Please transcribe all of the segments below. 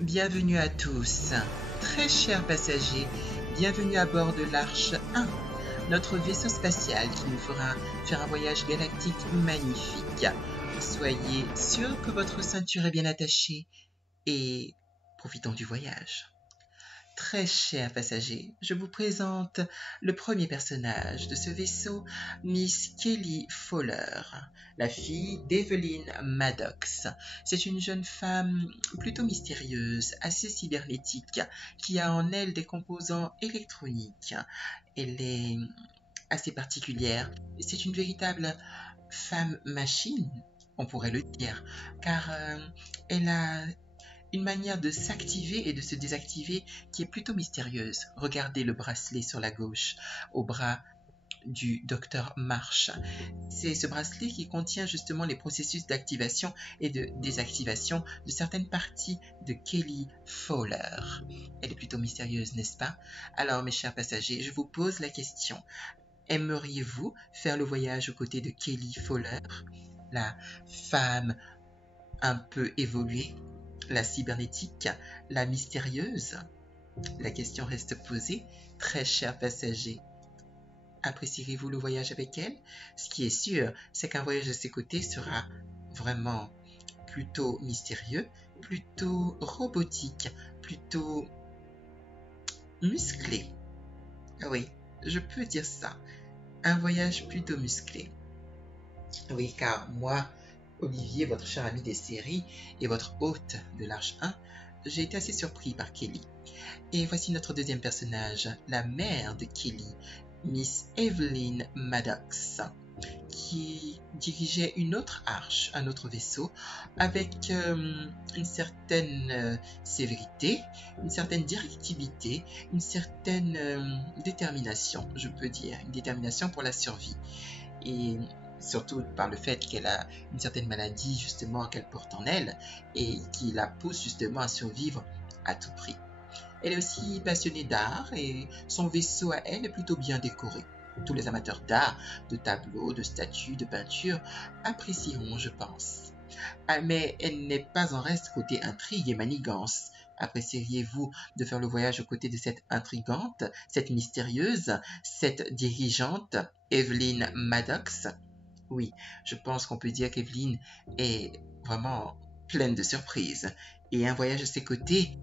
Bienvenue à tous. Très chers passagers, bienvenue à bord de l'Arche 1, notre vaisseau spatial qui nous fera faire un voyage galactique magnifique. Soyez sûrs que votre ceinture est bien attachée et profitons du voyage. Très chers passagers, je vous présente le premier personnage de ce vaisseau, Miss Kelly Fowler, la fille d'Evelyn Maddox. C'est une jeune femme plutôt mystérieuse, assez cybernétique, qui a en elle des composants électroniques. Elle est assez particulière. C'est une véritable femme-machine, on pourrait le dire, car elle a une manière de s'activer et de se désactiver qui est plutôt mystérieuse. Regardez le bracelet sur la gauche, au bras du docteur Marsh. C'est ce bracelet qui contient justement les processus d'activation et de désactivation de certaines parties de Kelly Fowler. Elle est plutôt mystérieuse, n'est-ce pas? Alors, mes chers passagers, je vous pose la question. Aimeriez-vous faire le voyage aux côtés de Kelly Fowler, la femme un peu évoluée, la cybernétique, la mystérieuse? La question reste posée, très chers passagers. Apprécierez-vous le voyage avec elle? Ce qui est sûr, c'est qu'un voyage de ses côtés sera vraiment plutôt mystérieux, plutôt robotique, plutôt musclé. Oui, je peux dire ça. Un voyage plutôt musclé. Oui, car moi, Olivier, votre cher ami des séries et votre hôte de l'Arche 1, j'ai été assez surpris par Kelly. Et voici notre deuxième personnage, la mère de Kelly, Miss Evelyn Maddox, qui dirigeait une autre arche, un autre vaisseau, avec une certaine sévérité, une certaine directivité, une certaine détermination, je peux dire, une détermination pour la survie. Et surtout par le fait qu'elle a une certaine maladie justement qu'elle porte en elle et qui la pousse justement à survivre à tout prix. Elle est aussi passionnée d'art et son vaisseau à elle est plutôt bien décoré. Tous les amateurs d'art, de tableaux, de statues, de peintures apprécieront, je pense. Ah, mais elle n'est pas en reste côté intrigue et manigance. Apprécieriez-vous de faire le voyage aux côtés de cette intrigante, cette mystérieuse, cette dirigeante, Evelyn Maddox? Oui, je pense qu'on peut dire qu'Evelyn est vraiment pleine de surprises. Et un voyage à ses côtés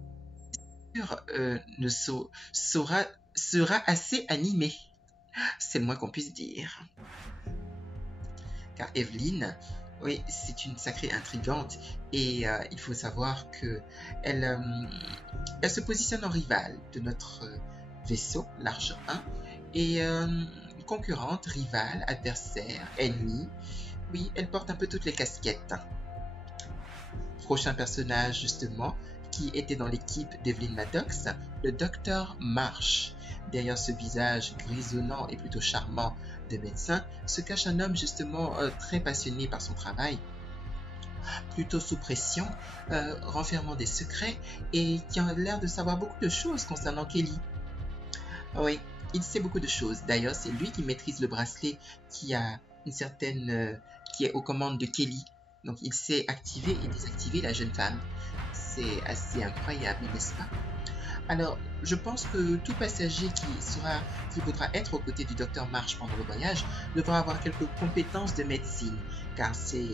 sera assez animé. C'est le moins qu'on puisse dire. Car Evelyn, oui, c'est une sacrée intrigante et il faut savoir que elle se positionne en rivale de notre vaisseau, l'Arche 1, et concurrente, rivale, adversaire, ennemie. Oui, elle porte un peu toutes les casquettes. Prochain personnage, justement, qui était dans l'équipe d'Evelyn Maddox, le docteur Marsh. Derrière ce visage grisonnant et plutôt charmant de médecin se cache un homme justement très passionné par son travail, plutôt sous pression, renfermant des secrets et qui a l'air de savoir beaucoup de choses concernant Kelly. Oui, il sait beaucoup de choses. D'ailleurs, c'est lui qui maîtrise le bracelet qui a une certaine, qui est aux commandes de Kelly. Donc, il sait activer et désactiver la jeune femme. C'est assez incroyable, n'est-ce pas? Alors, je pense que tout passager qui voudra être aux côtés du docteur Marsh pendant le voyage devra avoir quelques compétences de médecine, car c'est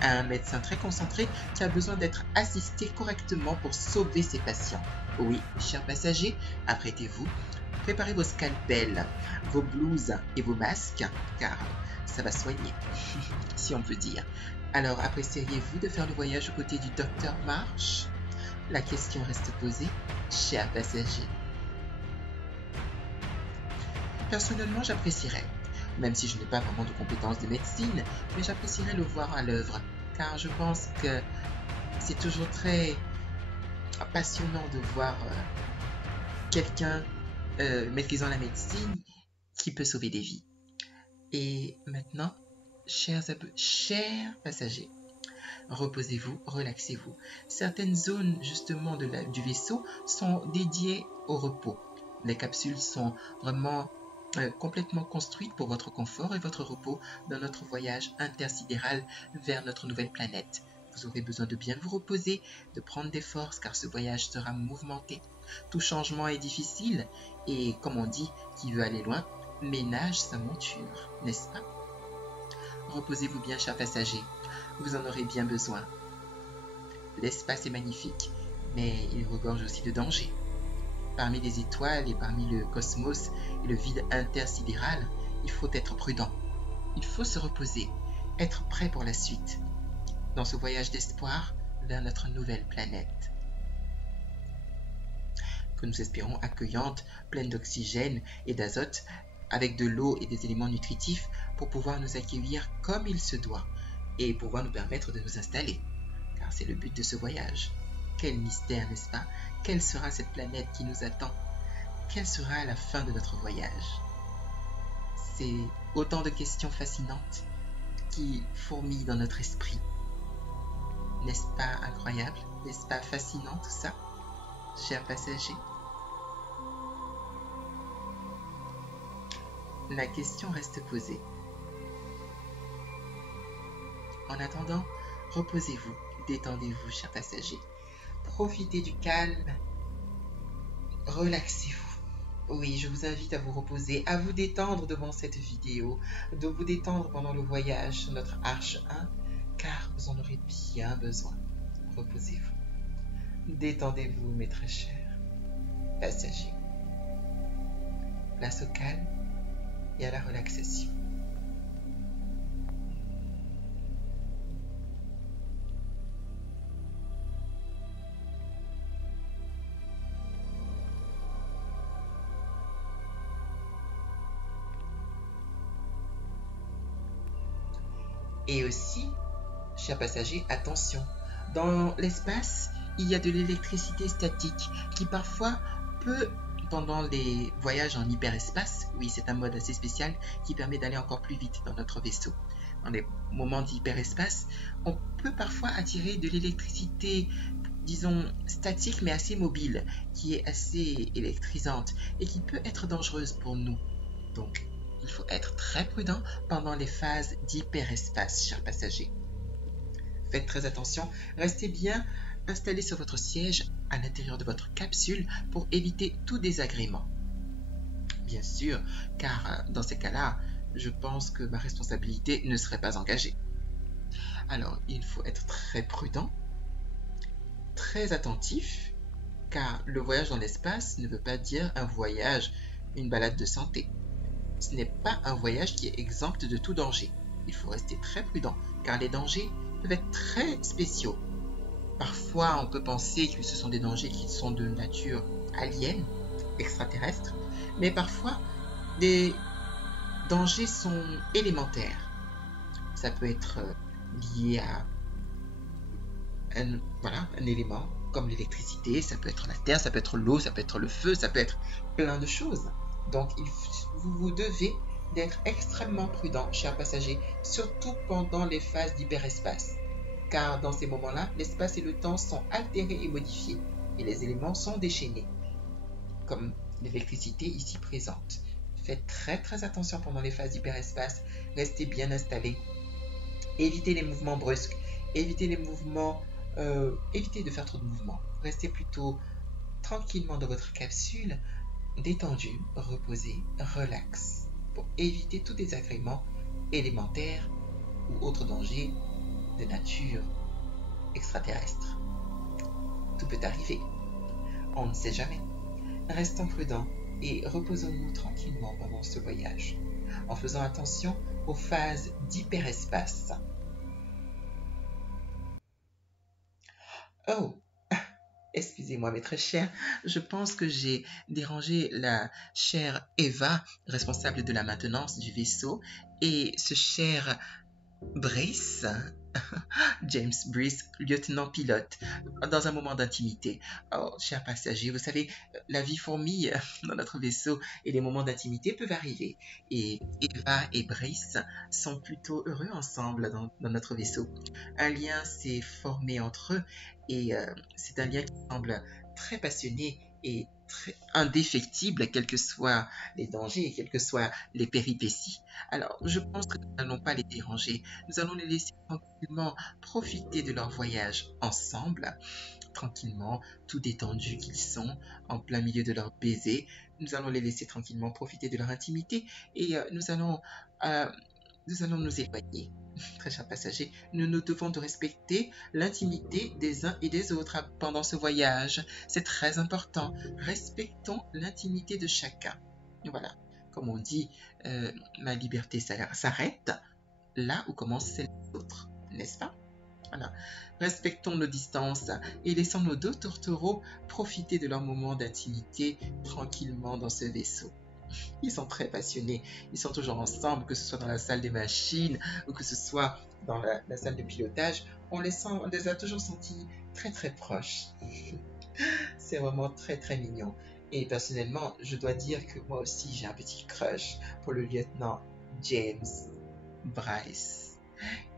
un médecin très concentré qui a besoin d'être assisté correctement pour sauver ses patients. Oui, chers passagers, apprêtez-vous, préparez vos scalpels, vos blouses et vos masques, car ça va soigner, si on peut dire. Alors, apprécieriez-vous de faire le voyage aux côtés du docteur Marsh? La question reste posée, chers passagers. Personnellement, j'apprécierais, même si je n'ai pas vraiment de compétences de médecine, mais j'apprécierais le voir à l'œuvre, car je pense que c'est toujours très passionnant de voir quelqu'un maîtrisant la médecine qui peut sauver des vies. Et maintenant, chers passagers, reposez-vous, relaxez-vous. Certaines zones justement du vaisseau sont dédiées au repos. Les capsules sont vraiment complètement construites pour votre confort et votre repos dans notre voyage intersidéral vers notre nouvelle planète. Vous aurez besoin de bien vous reposer, de prendre des forces car ce voyage sera mouvementé. Tout changement est difficile et comme on dit, qui veut aller loin, ménage sa monture, n'est-ce pas? Reposez-vous bien, chers passagers, vous en aurez bien besoin. L'espace est magnifique, mais il regorge aussi de dangers. Parmi les étoiles et parmi le cosmos et le vide intersidéral, il faut être prudent. Il faut se reposer, être prêt pour la suite, dans ce voyage d'espoir vers notre nouvelle planète, que nous espérons accueillante, pleine d'oxygène et d'azote, avec de l'eau et des éléments nutritifs pour pouvoir nous accueillir comme il se doit et pouvoir nous permettre de nous installer, car c'est le but de ce voyage. Quel mystère, n'est-ce pas? Quelle sera cette planète qui nous attend? Quelle sera la fin de notre voyage? C'est autant de questions fascinantes qui fourmillent dans notre esprit. N'est-ce pas incroyable? N'est-ce pas fascinant tout ça, chers passagers? La question reste posée. En attendant, reposez-vous, détendez-vous, chers passagers. Profitez du calme, relaxez-vous. Oui, je vous invite à vous reposer, à vous détendre devant cette vidéo, de vous détendre pendant le voyage sur notre Arche 1, car vous en aurez bien besoin. Reposez-vous. Détendez-vous, mes très chers passagers. Place au calme et à la relaxation. Et aussi, chers passagers, attention, dans l'espace, il y a de l'électricité statique qui parfois peut, pendant les voyages en hyperespace, oui, c'est un mode assez spécial qui permet d'aller encore plus vite dans notre vaisseau. Dans les moments d'hyperespace, on peut parfois attirer de l'électricité, disons, statique mais assez mobile, qui est assez électrisante et qui peut être dangereuse pour nous. Donc, il faut être très prudent pendant les phases d'hyperespace, chers passagers. Faites très attention, restez bien installés sur votre siège à l'intérieur de votre capsule pour éviter tout désagrément. Bien sûr, car dans ces cas-là, je pense que ma responsabilité ne serait pas engagée. Alors, il faut être très prudent, très attentif, car le voyage dans l'espace ne veut pas dire un voyage, une balade de santé. Ce n'est pas un voyage qui est exempt de tout danger. Il faut rester très prudent, car les dangers peuvent être très spéciaux. Parfois, on peut penser que ce sont des dangers qui sont de nature alien, extraterrestre, mais parfois, des dangers sont élémentaires. Ça peut être lié à un élément comme l'électricité, ça peut être la terre, ça peut être l'eau, ça peut être le feu, ça peut être plein de choses. Donc, vous devez d'être extrêmement prudent, chers passagers, surtout pendant les phases d'hyperespace. Car dans ces moments-là, l'espace et le temps sont altérés et modifiés, et les éléments sont déchaînés, comme l'électricité ici présente. Faites très très attention pendant les phases d'hyperespace, restez bien installés, évitez les mouvements brusques, évitez de faire trop de mouvements, restez plutôt tranquillement dans votre capsule, détendu, reposé, relax, pour éviter tout désagrément élémentaire ou autre danger de nature extraterrestre. Tout peut arriver, on ne sait jamais. Restons prudents et reposons-nous tranquillement pendant ce voyage, en faisant attention aux phases d'hyperespace. Oh! Excusez-moi, mes très chers, je pense que j'ai dérangé la chère Eva, responsable de la maintenance du vaisseau, et ce cher Brice, James Brice, lieutenant pilote, dans un moment d'intimité. Oh, chers passagers, vous savez, la vie fourmille dans notre vaisseau et les moments d'intimité peuvent arriver. Et Eva et Brice sont plutôt heureux ensemble dans notre vaisseau. Un lien s'est formé entre eux et c'est un lien qui semble très passionné et indéfectible, quels que soient les dangers, quelles que soient les péripéties. Alors, je pense que nous n'allons pas les déranger. Nous allons les laisser tranquillement profiter de leur voyage ensemble, tranquillement, tout détendus qu'ils sont, en plein milieu de leur baiser. Nous allons les laisser tranquillement profiter de leur intimité et euh, nous éloigner. Très chers passagers, nous devons de respecter l'intimité des uns et des autres pendant ce voyage. C'est très important. Respectons l'intimité de chacun. Voilà. Comme on dit, ma liberté s'arrête là où commence celle des autres, n'est-ce pas? Voilà. Respectons nos distances et laissons nos deux tourtereaux profiter de leur moment d'intimité tranquillement dans ce vaisseau. Ils sont très passionnés, ils sont toujours ensemble, que ce soit dans la salle des machines ou que ce soit dans la salle de pilotage. On les a toujours sentis très très proches. C'est vraiment très très mignon. Et personnellement, je dois dire que moi aussi j'ai un petit crush pour le lieutenant James Bryce.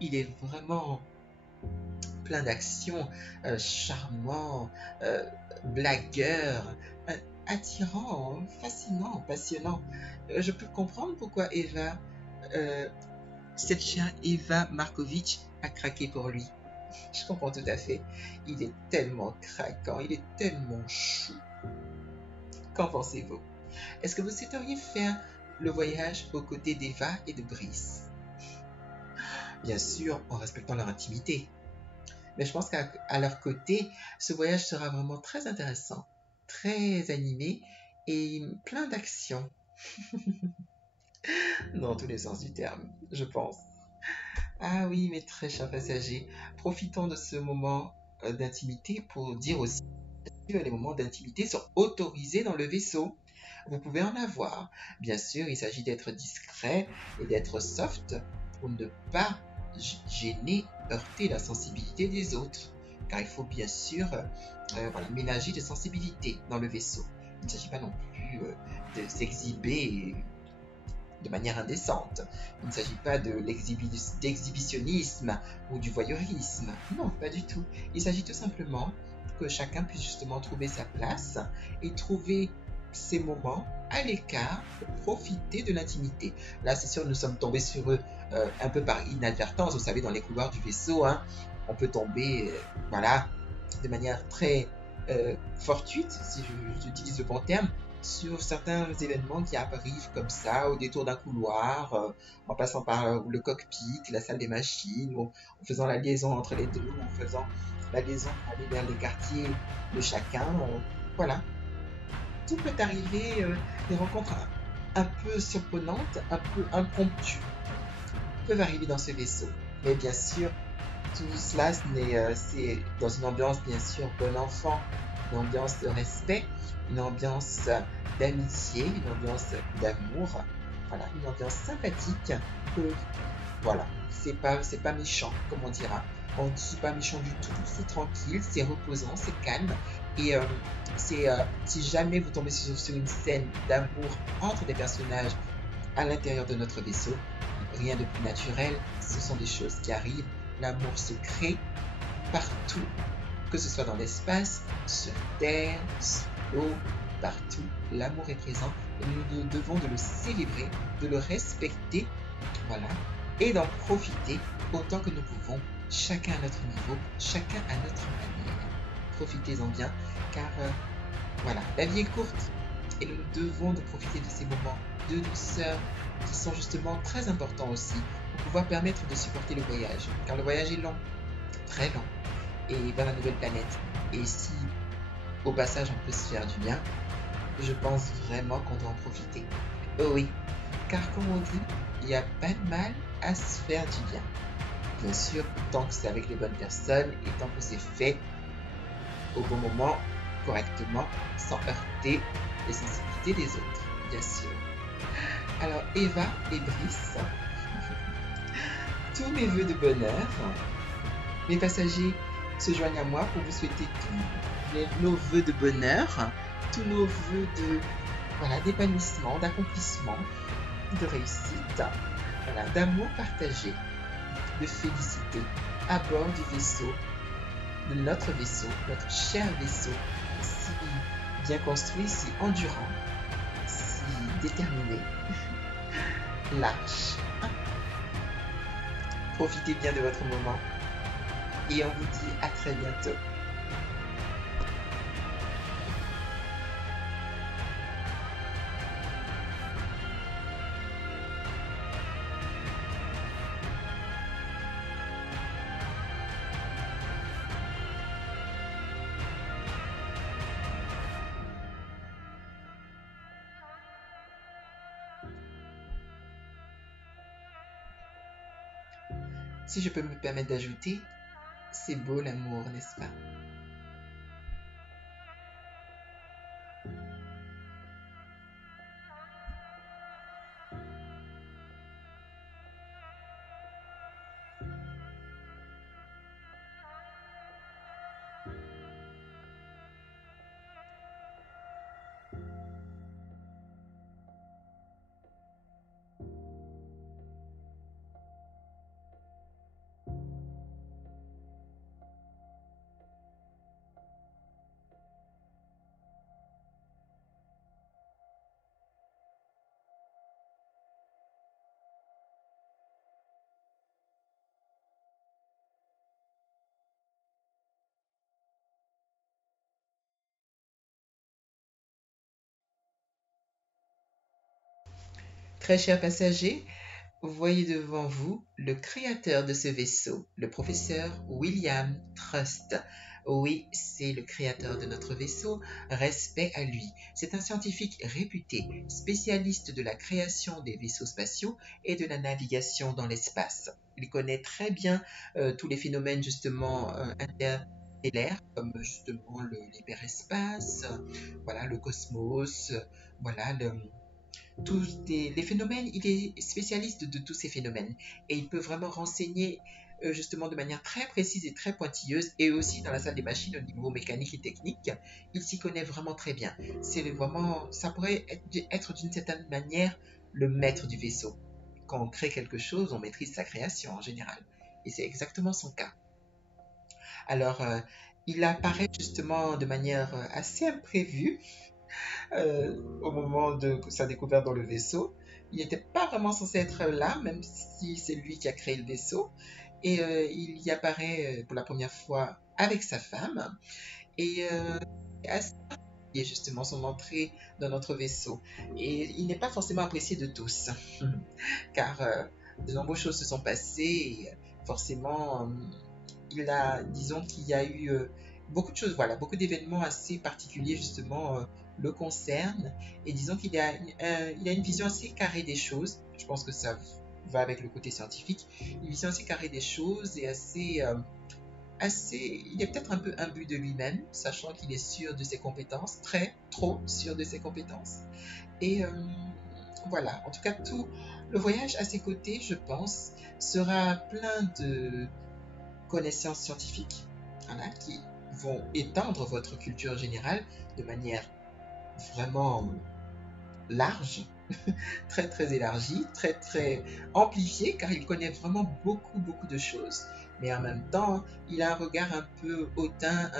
Il est vraiment plein d'action, charmant, blagueur, attirant, fascinant, passionnant. Je peux comprendre pourquoi cette chère Eva Markovitch a craqué pour lui. Je comprends tout à fait. Il est tellement craquant, il est tellement chou. Qu'en pensez-vous? Est-ce que vous souhaiteriez faire le voyage aux côtés d'Eva et de Brice? Bien sûr, en respectant leur intimité. Mais je pense qu'à leur côté, ce voyage sera vraiment très intéressant, très animé et plein d'action. Dans tous les sens du terme, je pense. Ah oui, mes très chers passagers, profitons de ce moment d'intimité pour dire aussi que les moments d'intimité sont autorisés dans le vaisseau. Vous pouvez en avoir. Bien sûr, il s'agit d'être discret et d'être soft pour ne pas gêner, heurter la sensibilité des autres. Car il faut bien sûr ménager des sensibilités dans le vaisseau. Il ne s'agit pas non plus de s'exhiber de manière indécente. Il ne s'agit pas d'exhibitionnisme ou du voyeurisme. Non, pas du tout. Il s'agit tout simplement que chacun puisse justement trouver sa place et trouver ces moments à l'écart pour profiter de l'intimité. Là, c'est sûr, nous sommes tombés sur eux un peu par inadvertance. Vous savez, dans les couloirs du vaisseau, hein, on peut tomber de manière très fortuite, si j'utilise le bon terme, sur certains événements qui arrivent comme ça, au détour d'un couloir, en passant par le cockpit, la salle des machines, ou en faisant la liaison entre les deux, ou en faisant la liaison pour aller vers les quartiers de chacun. Voilà. Tout peut arriver, des rencontres un peu surprenantes, un peu impromptues, peuvent arriver dans ce vaisseau. Mais bien sûr, tout cela, c'est dans une ambiance, bien sûr, bon enfant, une ambiance de respect, une ambiance d'amitié, une ambiance d'amour, voilà, une ambiance sympathique. Voilà, c'est pas méchant, comme on dira. On dit pas méchant du tout, c'est tranquille, c'est reposant, c'est calme. Et si jamais vous tombez sur une scène d'amour entre des personnages à l'intérieur de notre vaisseau, rien de plus naturel, ce sont des choses qui arrivent. L'amour se crée partout, que ce soit dans l'espace, sur Terre, sur l'eau, partout. L'amour est présent et nous devons de le célébrer, de le respecter, voilà, et d'en profiter autant que nous pouvons, chacun à notre niveau, chacun à notre manière. Profitez-en bien, car voilà, la vie est courte et nous devons de profiter de ces moments de douceur qui sont justement très importants aussi pour pouvoir permettre de supporter le voyage, car le voyage est long, très long, et vers la nouvelle planète. Et si au passage on peut se faire du bien, je pense vraiment qu'on doit en profiter. Oh oui, car comme on dit, il n'y a pas de mal à se faire du bien. Bien sûr, tant que c'est avec les bonnes personnes et tant que c'est fait au bon moment, correctement, sans heurter les sensibilités des autres, bien sûr. Alors, Eva et Brice, tous mes voeux de bonheur. Mes passagers se joignent à moi pour vous souhaiter tous nos voeux de bonheur, tous nos voeux d'épanouissement, d'accomplissement, de réussite, voilà, d'amour partagé, de félicité à bord du vaisseau, de notre cher vaisseau, si bien construit, si endurant, si déterminé. L'Arche 1. Profitez bien de votre moment et on vous dit à très bientôt. Si je peux me permettre d'ajouter, c'est beau l'amour, n'est-ce pas? Très chers passagers, voyez devant vous le créateur de ce vaisseau, le professeur William Trust. Oui, c'est le créateur de notre vaisseau, respect à lui. C'est un scientifique réputé, spécialiste de la création des vaisseaux spatiaux et de la navigation dans l'espace. Il connaît très bien tous les phénomènes justement interstellaires, comme justement l'hyperespace, voilà, le cosmos, voilà, tous les phénomènes, il est spécialiste de tous ces phénomènes et il peut vraiment renseigner justement de manière très précise et très pointilleuse et aussi dans la salle des machines au niveau mécanique et technique, il s'y connaît vraiment très bien. C'est vraiment, ça pourrait être d'une certaine manière le maître du vaisseau. Quand on crée quelque chose, on maîtrise sa création en général et c'est exactement son cas. Alors, il apparaît justement de manière assez imprévue au moment de sa découverte dans le vaisseau. Il n'était pas vraiment censé être là, même si c'est lui qui a créé le vaisseau. Et il y apparaît pour la première fois avec sa femme. Et assez particulier, justement son entrée dans notre vaisseau. Et il n'est pas forcément apprécié de tous, car de nombreuses choses se sont passées. Et forcément, disons qu'il y a eu beaucoup de choses, voilà, beaucoup d'événements assez particuliers justement le concernent. Et disons il a une vision assez carrée des choses. Je pense que ça va avec le côté scientifique. Une vision assez carrée des choses et il est peut-être un peu imbu de lui-même, sachant qu'il est sûr de ses compétences, trop sûr de ses compétences. Et voilà, en tout cas, tout le voyage à ses côtés, je pense, sera plein de connaissances scientifiques, voilà, qui vont étendre votre culture générale de manière vraiment large, très très élargie, très très amplifiée, car il connaît vraiment beaucoup de choses. Mais en même temps, il a un regard un peu hautain,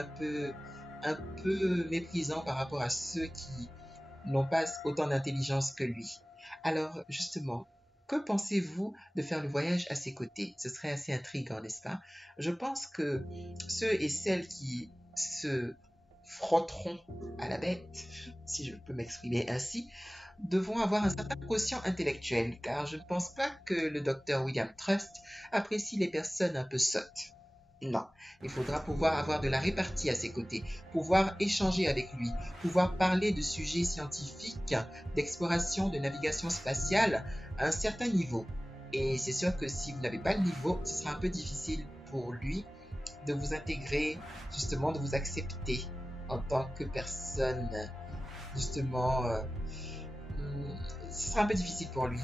un peu méprisant par rapport à ceux qui n'ont pas autant d'intelligence que lui. Alors, justement, que pensez-vous de faire le voyage à ses côtés? Ce serait assez intriguant, n'est-ce pas? Je pense que ceux et celles qui se frotteront à la bête, si je peux m'exprimer ainsi, devront avoir un certain quotient intellectuel, car je ne pense pas que le docteur William Trust apprécie les personnes un peu sottes. Non, il faudra pouvoir avoir de la répartie à ses côtés, pouvoir échanger avec lui, pouvoir parler de sujets scientifiques, d'exploration, de navigation spatiale à un certain niveau. Et c'est sûr que si vous n'avez pas le niveau, ce sera un peu difficile pour lui de vous intégrer, justement, de vous accepter en tant que personne, justement, ce sera un peu difficile pour lui.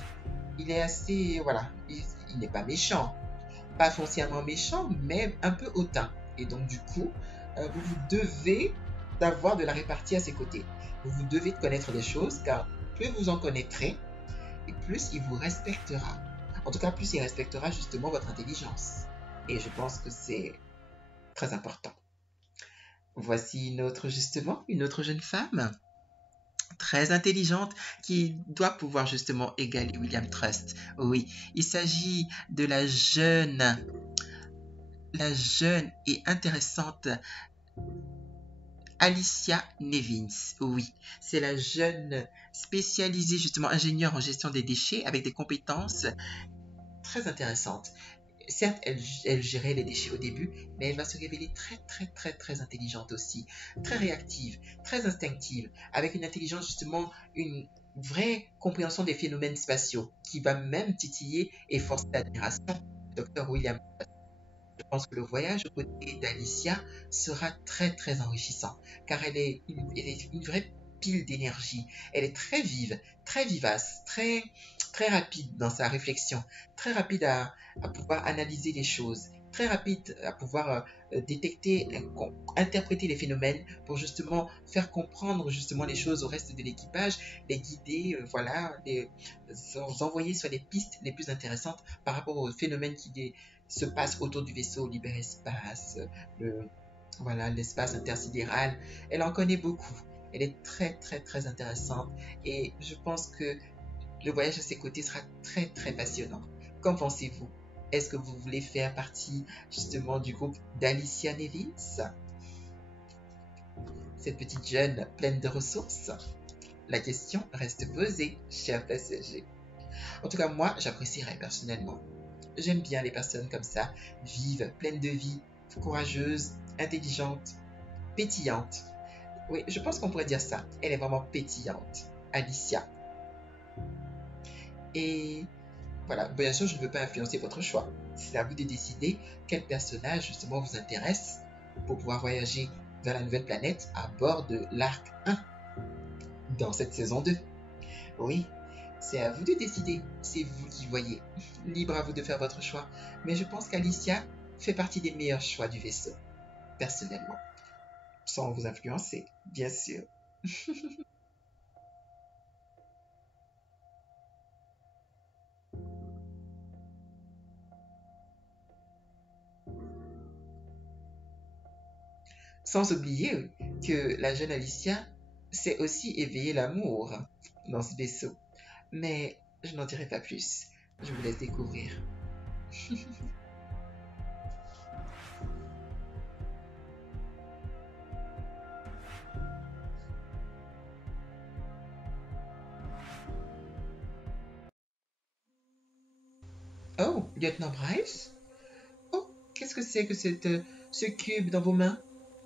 Il est assez, voilà, il n'est pas méchant, pas foncièrement méchant, mais un peu hautain. Et donc, du coup, vous devez d'avoir de la répartie à ses côtés. Vous devez connaître des choses, car plus vous en connaîtrez, et plus il vous respectera. En tout cas, plus il respectera justement votre intelligence. Et je pense que c'est très important. Voici une autre jeune femme, très intelligente, qui doit pouvoir justement égaler William Trust. Oui, il s'agit de la jeune et intéressante Alicia Nevins. Oui, c'est la jeune spécialisée justement ingénieure en gestion des déchets avec des compétences très intéressantes. Certes, elle gérait les déchets au début, mais elle va se révéler très intelligente aussi, très réactive, très instinctive, avec une intelligence justement, une vraie compréhension des phénomènes spatiaux, qui va même titiller et forcer l'admiration du Dr. William. Je pense que le voyage aux côtés d'Alicia sera très enrichissant, car elle est une vraie pile d'énergie. Elle est très vive, très vivace, très rapide dans sa réflexion, très rapide à pouvoir analyser les choses, très rapide à pouvoir détecter, interpréter les phénomènes pour justement faire comprendre justement les choses au reste de l'équipage, les guider, voilà, les envoyer sur les pistes les plus intéressantes par rapport aux phénomènes se passe autour du vaisseau Liberespace, voilà, l'espace intersidéral. Elle en connaît beaucoup. Elle est très intéressante et je pense que le voyage à ses côtés sera très passionnant. Qu'en pensez-vous? Est-ce que vous voulez faire partie justement du groupe d'Alicia Nevins, cette petite jeune pleine de ressources? La question reste posée, chers passagers. En tout cas, moi, j'apprécierais personnellement. J'aime bien les personnes comme ça, vives, pleines de vie, courageuses, intelligentes, pétillantes. Oui, je pense qu'on pourrait dire ça. Elle est vraiment pétillante, Alicia. Et voilà, bien sûr, je ne veux pas influencer votre choix. C'est à vous de décider quel personnage justement vous intéresse pour pouvoir voyager vers la nouvelle planète à bord de l'Arc 1 dans cette saison 2. Oui, c'est à vous de décider, c'est vous qui voyez. Libre à vous de faire votre choix. Mais je pense qu'Alicia fait partie des meilleurs choix du vaisseau, personnellement. Sans vous influencer, bien sûr. Sans oublier que la jeune Alicia sait aussi éveiller l'amour dans ce vaisseau. Mais je n'en dirai pas plus. Je vous laisse découvrir. Oh, lieutenant Bryce? Oh, qu'est-ce que c'est que ce cube dans vos mains,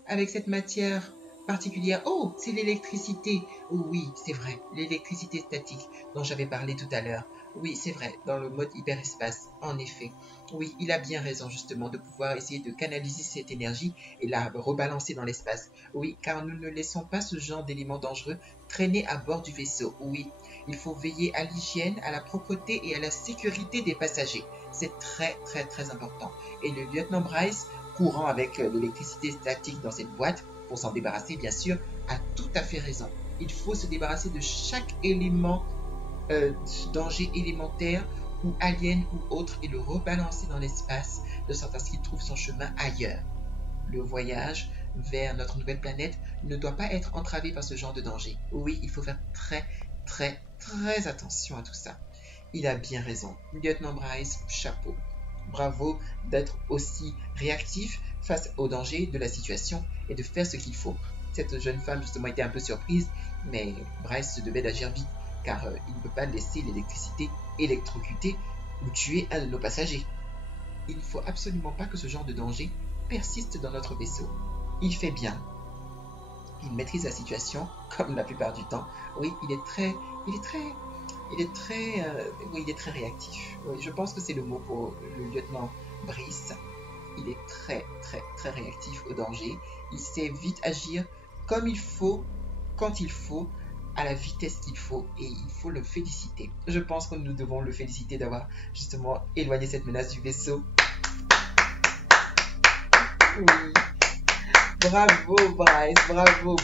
avec cette matière particulière? Oh, c'est l'électricité. Oh, oui, c'est vrai, l'électricité statique dont j'avais parlé tout à l'heure. Oui, c'est vrai, dans le mode hyperespace, en effet. Oui, il a bien raison justement de pouvoir essayer de canaliser cette énergie et la rebalancer dans l'espace. Oui, car nous ne laissons pas ce genre d'éléments dangereux traîner à bord du vaisseau. Oui, il faut veiller à l'hygiène, à la propreté et à la sécurité des passagers. C'est très important. Et le lieutenant Bryce, courant avec l'électricité statique dans cette boîte, pour s'en débarrasser bien sûr, a tout à fait raison. Il faut se débarrasser de chaque élément, danger élémentaire ou alien ou autre et le rebalancer dans l'espace de sorte à ce qu'il trouve son chemin ailleurs. Le voyage vers notre nouvelle planète ne doit pas être entravé par ce genre de danger. Oui, il faut faire très attention à tout ça. Il a bien raison. Lieutenant Bryce, chapeau. Bravo d'être aussi réactif face aux dangers de la situation et de faire ce qu'il faut. Cette jeune femme justement était un peu surprise, mais Bryce se devait d'agir vite, car il ne peut pas laisser l'électricité électrocuter ou tuer un de nos passagers. Il ne faut absolument pas que ce genre de danger persiste dans notre vaisseau. Il fait bien. Il maîtrise la situation, comme la plupart du temps. Oui, il est très oui, il est très réactif. Oui, je pense que c'est le mot pour le lieutenant Brice. Il est très réactif au danger. Il sait vite agir comme il faut, quand il faut, à la vitesse qu'il faut, et il faut le féliciter. Je pense que nous devons le féliciter d'avoir justement éloigné cette menace du vaisseau. Oui. Bravo Bryce, bravo.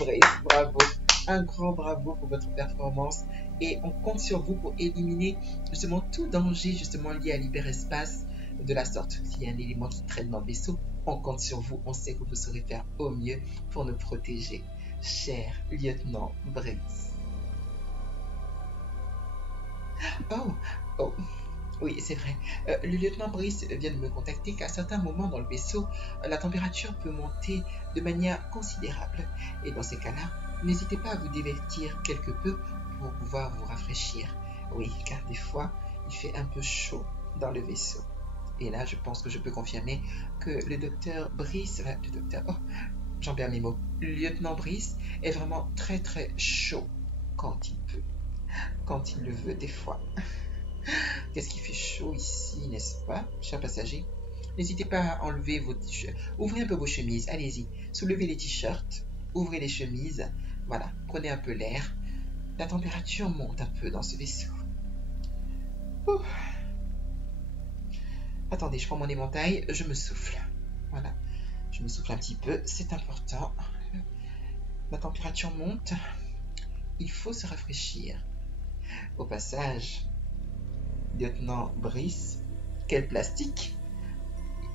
Un grand bravo pour votre performance et on compte sur vous pour éliminer justement tout danger justement lié à l'hyperespace de la sorte. S'il y a un élément qui traîne dans le vaisseau, On compte sur vous, on sait que vous saurez faire au mieux pour nous protéger, cher lieutenant Brice. Oh, oh, oui, c'est vrai. Le lieutenant Brice vient de me contacter qu'à certains moments dans le vaisseau, la température peut monter de manière considérable. Et dans ces cas-là, n'hésitez pas à vous dévêtir quelque peu pour pouvoir vous rafraîchir. Oui, car des fois, il fait un peu chaud dans le vaisseau. Et là, je pense que je peux confirmer que le docteur Brice, j'en perds mes mots, le lieutenant Brice est vraiment très très chaud quand il peut, quand il le veut des fois. Qu'est-ce qui fait chaud ici, n'est-ce pas, chers passagers? N'hésitez pas à enlever vos t-shirts, ouvrez un peu vos chemises, allez-y, soulevez les t-shirts, ouvrez les chemises, voilà, prenez un peu l'air. La température monte un peu dans ce vaisseau. Ouh. Attendez, je prends mon éventail, je me souffle. Voilà, je me souffle un petit peu, c'est important. La température monte, il faut se rafraîchir. Au passage, lieutenant Brice, quel plastique!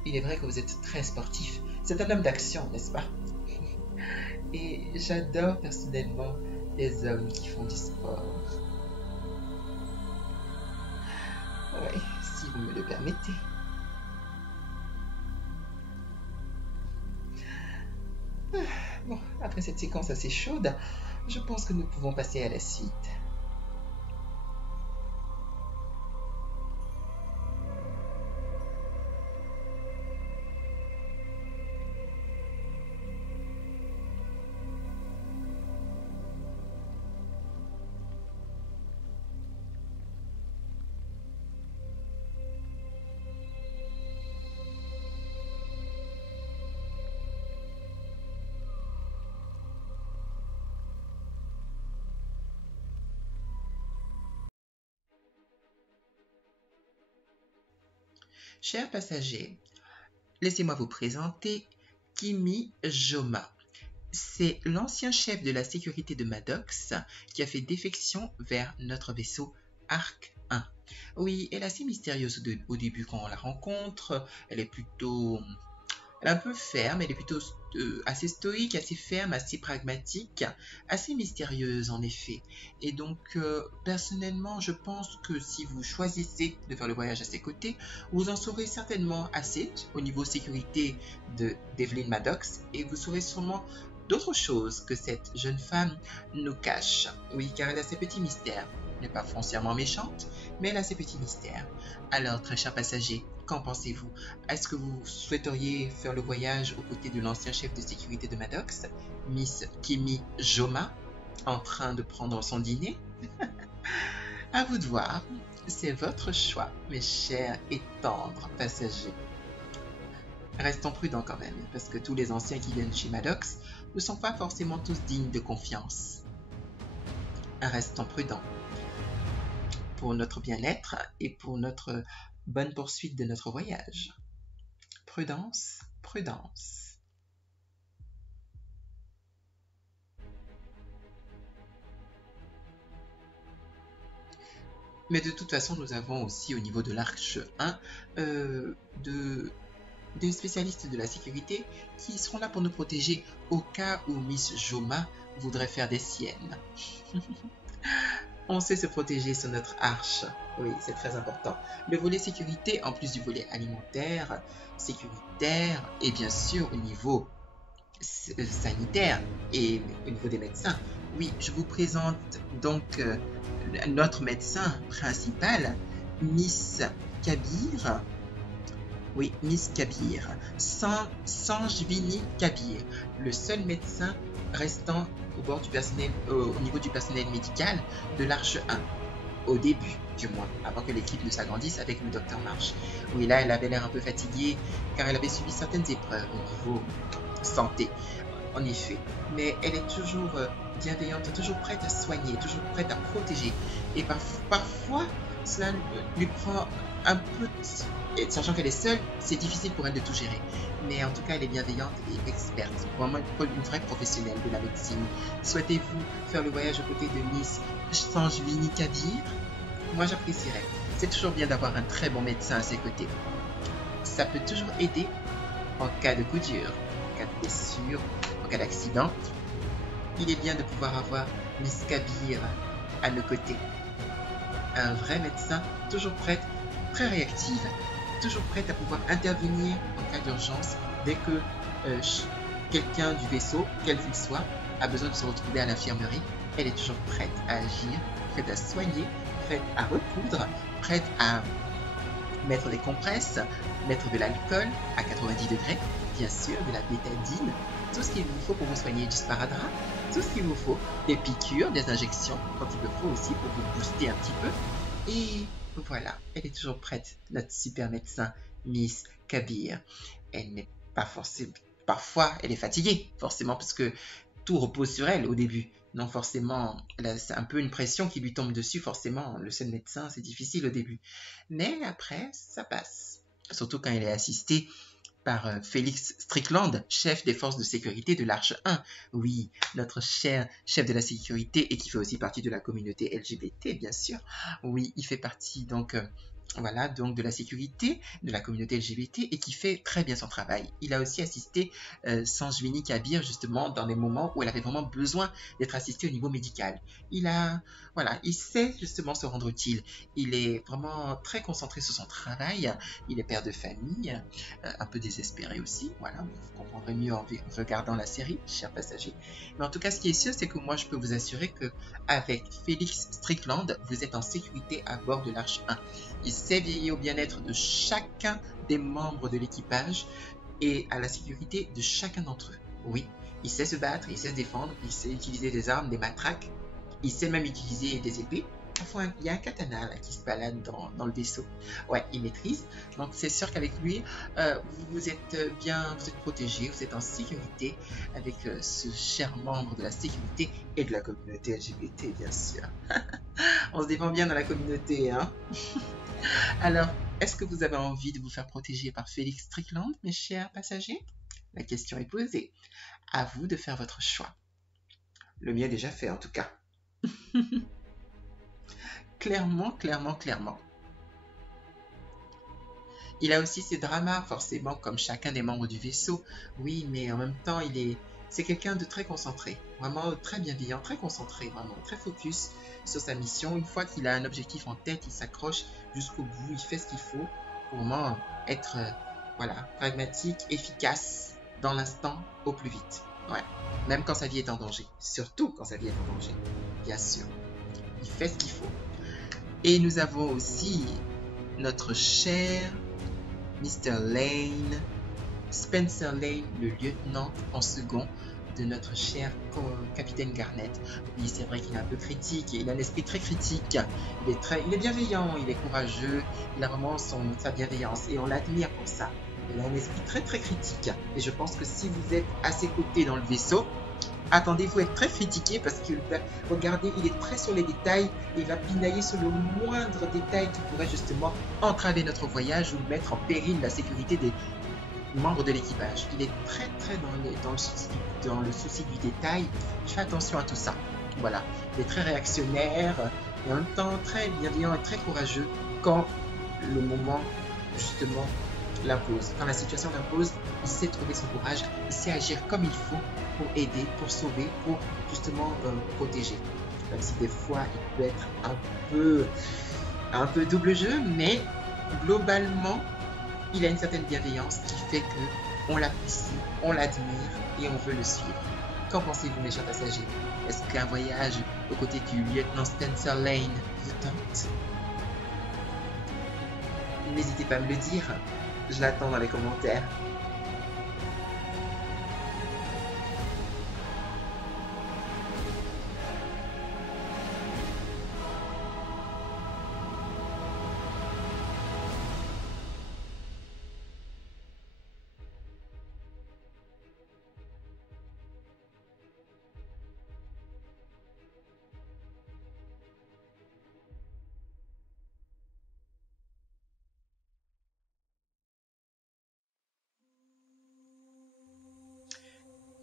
Il est vrai que vous êtes très sportif. C'est un homme d'action, n'est-ce pas? Et j'adore personnellement les hommes qui font du sport. Oui, si vous me le permettez. Bon, après cette séquence assez chaude, je pense que nous pouvons passer à la suite. Chers passagers, laissez-moi vous présenter Kimi Joma. C'est l'ancien chef de la sécurité de Maddox qui a fait défection vers notre vaisseau Arc 1. Oui, elle est assez mystérieuse au début quand on la rencontre. Elle est un peu ferme, elle est plutôt assez stoïque, assez ferme, assez pragmatique, assez mystérieuse en effet. Et donc, personnellement, je pense que si vous choisissez de faire le voyage à ses côtés, vous en saurez certainement assez au niveau sécurité d'Evelyn Maddox et vous saurez sûrement d'autres choses que cette jeune femme nous cache. Oui, car elle a ses petits mystères. Elle n'est pas foncièrement méchante, mais elle a ses petits mystères. Alors, très chers passagers, qu'en pensez-vous? Est-ce que vous souhaiteriez faire le voyage aux côtés de l'ancien chef de sécurité de Maddox, Miss Kimi Joma, en train de prendre son dîner? À vous de voir, c'est votre choix, mes chers et tendres passagers. Restons prudents quand même, parce que tous les anciens qui viennent chez Maddox ne sont pas forcément tous dignes de confiance. Restons prudents pour notre bien-être et pour notre bonne poursuite de notre voyage. Prudence, prudence. Mais de toute façon, nous avons aussi au niveau de l'Arche 1 des spécialistes de la sécurité qui seront là pour nous protéger au cas où Miss Joma voudrait faire des siennes. On sait se protéger sur notre arche. Oui, c'est très important. Le volet sécurité, en plus du volet alimentaire, sécuritaire et bien sûr au niveau sanitaire et au niveau des médecins. Oui, je vous présente donc notre médecin principal, Miss Kabir. Oui, Miss Kabir. Sanjvini Kabir, le seul médecin restant au niveau du personnel médical de l'Arche 1. Au début, du moins, avant que l'équipe ne s'agrandisse avec le Dr Marsh. Oui, là, elle avait l'air un peu fatiguée, car elle avait subi certaines épreuves au niveau santé, en effet. Mais elle est toujours bienveillante, toujours prête à soigner, toujours prête à protéger. Et parfois, cela lui prend un peu... Et sachant qu'elle est seule, c'est difficile pour elle de tout gérer. Mais en tout cas, elle est bienveillante et experte. Vraiment une vraie professionnelle de la médecine. Souhaitez-vous faire le voyage aux côtés de Miss Sanjvini Kabir? Moi, j'apprécierais. C'est toujours bien d'avoir un très bon médecin à ses côtés. Ça peut toujours aider en cas de coup dur, en cas de blessure, en cas d'accident. Il est bien de pouvoir avoir Miss Kabir à nos côtés. Un vrai médecin, toujours prête, très réactive, toujours prête à pouvoir intervenir en cas d'urgence dès que quelqu'un du vaisseau, quel qu'il soit, a besoin de se retrouver à l'infirmerie. Elle est toujours prête à agir, prête à soigner, prête à recoudre, prête à mettre des compresses, mettre de l'alcool à 90 degrés, bien sûr, de la bétadine, tout ce qu'il vous faut pour vous soigner, du sparadrap, tout ce qu'il vous faut, des piqûres, des injections, quand il le faut aussi pour vous booster un petit peu. Et voilà, elle est toujours prête, notre super médecin, Miss Kabir. Elle n'est pas forcément... Parfois, elle est fatiguée, forcément, parce que tout repose sur elle au début. Non, forcément, c'est un peu une pression qui lui tombe dessus, forcément. Le seul médecin, c'est difficile au début. Mais après, ça passe. Surtout quand elle est assistée par Félix Strickland, chef des forces de sécurité de l'Arche 1. Oui, notre cher chef de la sécurité et qui fait aussi partie de la communauté LGBT, bien sûr. Oui, il fait partie donc... voilà, donc de la sécurité de la communauté LGBT et qui fait très bien son travail. Il a aussi assisté Sanjvini Kabir justement dans les moments où elle avait vraiment besoin d'être assistée au niveau médical. Il sait justement se rendre utile. Il est vraiment très concentré sur son travail. Il est père de famille, un peu désespéré aussi. Voilà, vous comprendrez mieux en regardant la série, chers passagers. Mais en tout cas, ce qui est sûr, c'est que moi, je peux vous assurer que avec Félix Strickland, vous êtes en sécurité à bord de l'Arche 1. Il sait veiller au bien-être de chacun des membres de l'équipage et à la sécurité de chacun d'entre eux. Oui, il sait se battre, il sait se défendre, il sait utiliser des armes, des matraques, il sait même utiliser des épées. Enfin, il y a un katana là, qui se balade dans le vaisseau. Ouais, il maîtrise. Donc c'est sûr qu'avec lui, vous êtes protégé, vous êtes en sécurité avec ce cher membre de la sécurité et de la communauté LGBT, bien sûr. On se défend bien dans la communauté, hein. Alors, est-ce que vous avez envie de vous faire protéger par Félix Strickland, mes chers passagers? La question est posée. À vous de faire votre choix. Le mien est déjà fait, en tout cas. Clairement. Il a aussi ses dramas, forcément, comme chacun des membres du vaisseau. Oui, mais en même temps, c'est quelqu'un de très concentré, vraiment très bienveillant, très concentré, vraiment très focus sur sa mission. Une fois qu'il a un objectif en tête, il s'accroche jusqu'au bout, il fait ce qu'il faut pour vraiment être pragmatique, efficace dans l'instant au plus vite. Ouais. Même quand sa vie est en danger, surtout quand sa vie est en danger, bien sûr. Il fait ce qu'il faut. Et nous avons aussi notre cher Mr. Lane, Spencer Lane, le lieutenant en second de notre cher capitaine Garnet. Oui, c'est vrai qu'il est un peu critique, et il a un esprit très critique. Il est bienveillant, il est courageux, il a vraiment sa bienveillance et on l'admire pour ça. Il a un esprit très très critique et je pense que si vous êtes à ses côtés dans le vaisseau, attendez-vous à être très critiqué parce que regardez, il est très sur les détails et il va pinailler sur le moindre détail qui pourrait justement entraver notre voyage ou mettre en péril la sécurité des membres de l'équipage. Il est très très dans le souci du détail. Il fait attention à tout ça. Voilà, il est très réactionnaire et en même temps très bienveillant et très courageux quand le moment justement l'impose. Quand la situation l'impose, il sait trouver son courage, il sait agir comme il faut pour aider, pour sauver, pour justement protéger. Même si des fois il peut être un peu double jeu, mais globalement il a une certaine bienveillance qui fait que on l'apprécie, on l'admire et on veut le suivre. Qu'en pensez-vous, mes chers passagers? Est-ce qu'un voyage aux côtés du lieutenant Spencer Lane vous tente? N'hésitez pas à me le dire, je l'attends dans les commentaires.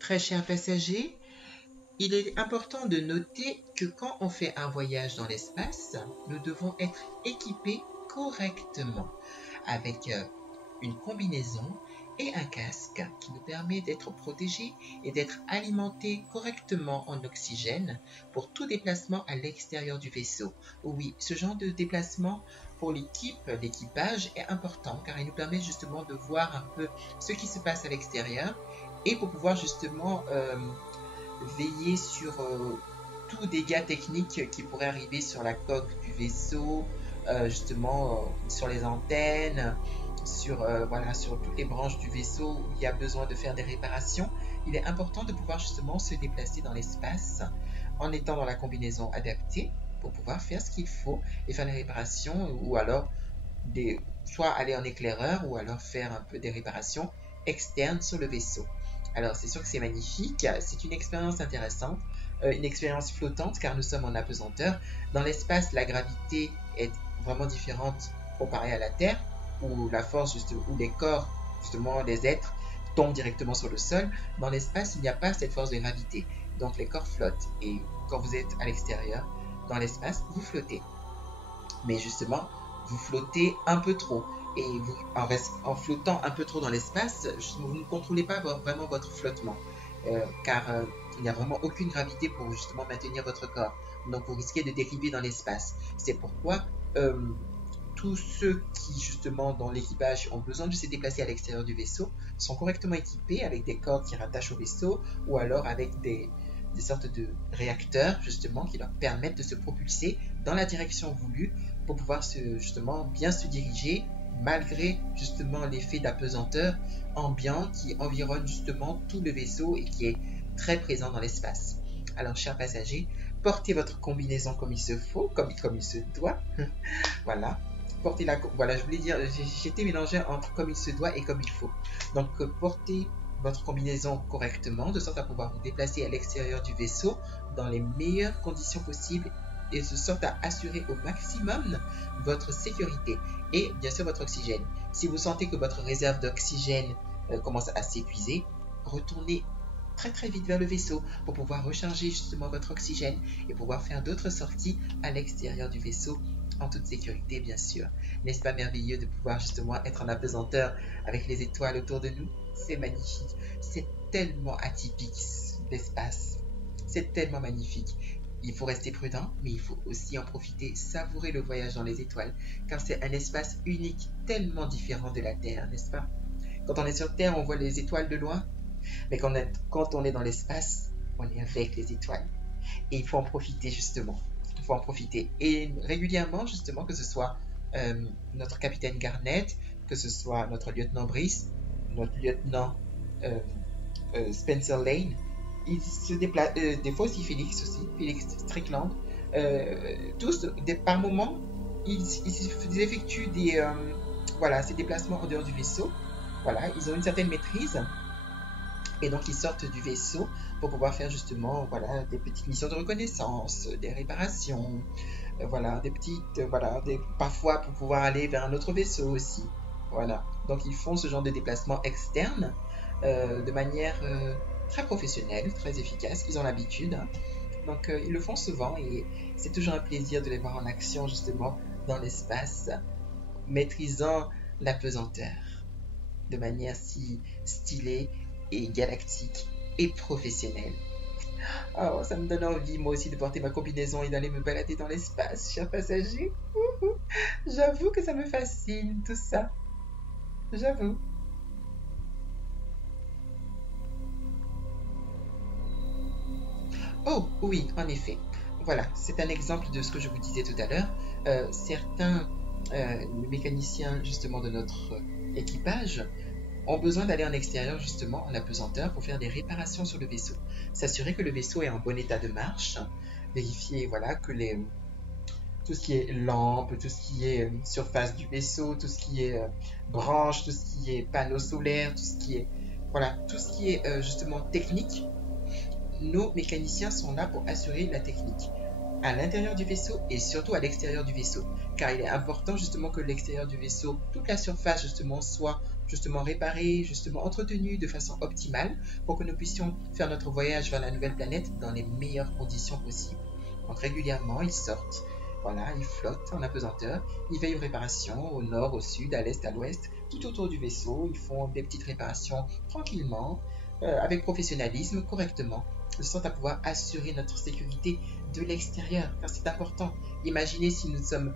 Très chers passagers, il est important de noter que quand on fait un voyage dans l'espace, nous devons être équipés correctement avec une combinaison et un casque qui nous permet d'être protégés et d'être alimentés correctement en oxygène pour tout déplacement à l'extérieur du vaisseau. Oui, ce genre de déplacement pour l'équipage est important car il nous permet justement de voir un peu ce qui se passe à l'extérieur et pour pouvoir justement veiller sur tout dégât technique qui pourrait arriver sur la coque du vaisseau, sur les antennes, sur toutes les branches du vaisseau où il y a besoin de faire des réparations. Il est important de pouvoir justement se déplacer dans l'espace en étant dans la combinaison adaptée pour pouvoir faire ce qu'il faut et faire les réparations ou alors soit aller en éclaireur ou alors faire un peu des réparations externes sur le vaisseau. Alors c'est sûr que c'est magnifique, c'est une expérience intéressante, une expérience flottante car nous sommes en apesanteur. Dans l'espace, la gravité est vraiment différente comparée à la Terre où la force, où les corps, justement les êtres, tombent directement sur le sol. Dans l'espace, il n'y a pas cette force de gravité, donc les corps flottent et quand vous êtes à l'extérieur, dans l'espace, vous flottez. Mais justement, vous flottez un peu trop. Et en flottant un peu trop dans l'espace, vous ne contrôlez pas vraiment votre flottement. Car il n'y a vraiment aucune gravité pour justement maintenir votre corps. Donc vous risquez de dériver dans l'espace. C'est pourquoi tous ceux qui justement dans l'équipage ont besoin de se déplacer à l'extérieur du vaisseau sont correctement équipés avec des cordes qui rattachent au vaisseau ou alors avec des sortes de réacteurs justement qui leur permettent de se propulser dans la direction voulue pour pouvoir justement bien se diriger malgré justement l'effet d'apesanteur ambiant qui environne justement tout le vaisseau et qui est très présent dans l'espace. Alors chers passagers, portez votre combinaison comme il se faut, comme il se doit. Voilà. Voilà, je voulais dire, j'étais mélangé entre comme il se doit et comme il faut. Donc portez votre combinaison correctement de sorte à pouvoir vous déplacer à l'extérieur du vaisseau dans les meilleures conditions possibles et de sorte à assurer au maximum votre sécurité et bien sûr votre oxygène. Si vous sentez que votre réserve d'oxygène commence à s'épuiser, retournez très très vite vers le vaisseau pour pouvoir recharger justement votre oxygène et pouvoir faire d'autres sorties à l'extérieur du vaisseau en toute sécurité bien sûr. N'est-ce pas merveilleux de pouvoir justement être en apesanteur avec les étoiles autour de nous? C'est magnifique, c'est tellement atypique l'espace, c'est tellement magnifique. Il faut rester prudent, mais il faut aussi en profiter, savourer le voyage dans les étoiles, car c'est un espace unique, tellement différent de la Terre, n'est-ce pas? Quand on est sur Terre, on voit les étoiles de loin, mais quand on est dans l'espace, on est avec les étoiles. Et il faut en profiter justement, il faut en profiter. Et régulièrement justement, que ce soit notre capitaine Garnet, que ce soit notre lieutenant Brice, notre lieutenant Spencer Lane, il se déplace, des fois aussi Félix Strickland, tous, par moments, ils effectuent ces déplacements en dehors du vaisseau. Voilà, ils ont une certaine maîtrise et donc ils sortent du vaisseau pour pouvoir faire justement des petites missions de reconnaissance, des réparations, parfois pour pouvoir aller vers un autre vaisseau aussi. Voilà, donc ils font ce genre de déplacement externe de manière très professionnelle, très efficace, ils ont l'habitude. Donc ils le font souvent et c'est toujours un plaisir de les voir en action justement dans l'espace, maîtrisant l'apesanteur de manière si stylée et galactique et professionnelle. Oh, ça me donne envie moi aussi de porter ma combinaison et d'aller me balader dans l'espace, chers passagers. J'avoue que ça me fascine tout ça. J'avoue. Oh oui, en effet. Voilà, c'est un exemple de ce que je vous disais tout à l'heure. Certains mécaniciens justement de notre équipage ont besoin d'aller en extérieur justement en apesanteur pour faire des réparations sur le vaisseau. S'assurer que le vaisseau est en bon état de marche, vérifier que tout ce qui est lampe, tout ce qui est surface du vaisseau, tout ce qui est branche, tout ce qui est panneaux solaires, tout ce qui est justement technique. Nos mécaniciens sont là pour assurer la technique à l'intérieur du vaisseau et surtout à l'extérieur du vaisseau, car il est important justement que l'extérieur du vaisseau, toute la surface justement soit justement réparée, justement entretenue de façon optimale pour que nous puissions faire notre voyage vers la nouvelle planète dans les meilleures conditions possibles. Donc régulièrement ils sortent Voilà, il flotte en apesanteur, il veille aux réparations au nord, au sud, à l'est, à l'ouest, tout autour du vaisseau. Ils font des petites réparations tranquillement, avec professionnalisme, correctement, de sorte à pouvoir assurer notre sécurité de l'extérieur, car c'est important. Imaginez si nous sommes